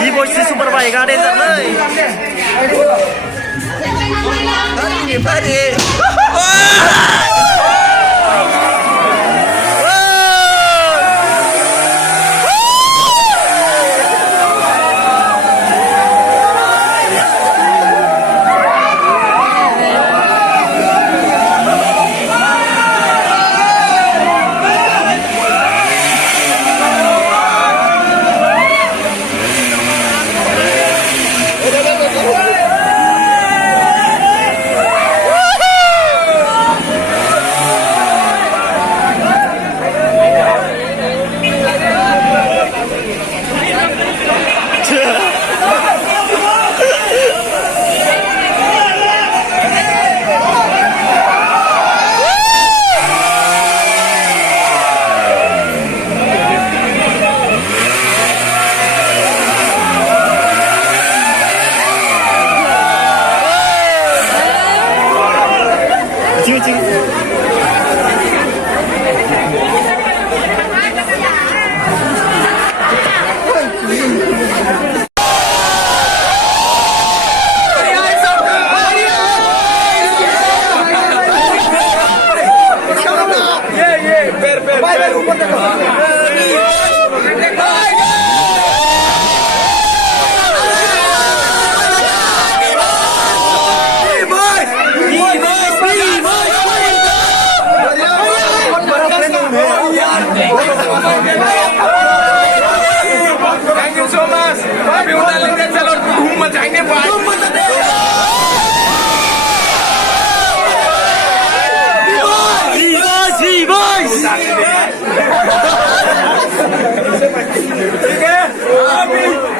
B-boy si super baik adaเลยนี่ไปดิThank you so much. Tapi udah lihat calon rumah ini baik.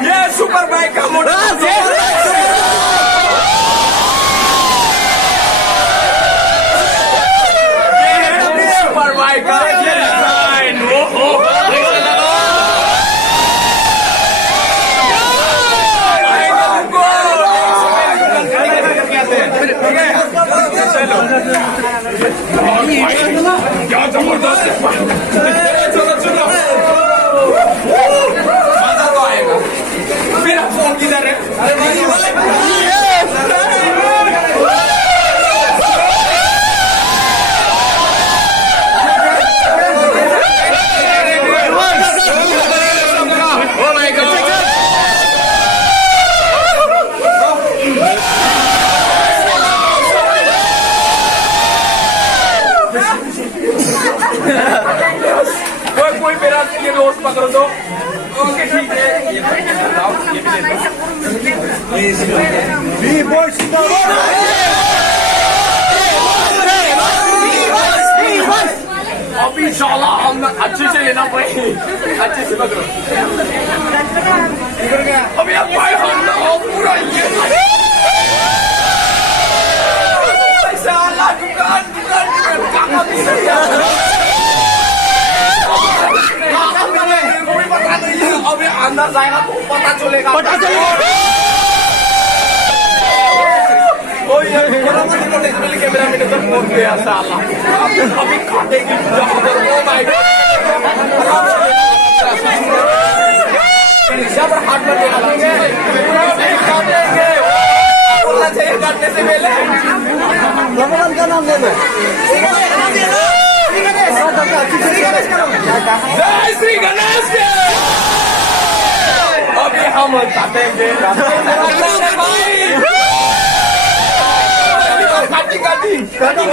Ya super baik kamu. Super baik kamu. क्या जबरदस्त चलो चलो मजा तो आएगा मेरा फोन किधर है अरे Oh my God. कोई मेरा ये दोस्त पकड़ दो ओके ठीक है ये बताओ ये भी दे दो अभी इंशाल्लाह हम अच्छे से लेना भाई अच्छे से पकड़ो अभी अब भाई हम लोग पूरा इंशाल्लाह दुकान कहाँ भी अभी अंदर जाएगा तो पता चलेगा कैमरा मैंने तो फोन किया साला अभी काटेगी पर हाथ में काटेंगे बोलना चाहिए काटने से पहले भगवान का नाम ले लो जय श्री गणेश के अभी हम काटेंगे काटी काटी काटी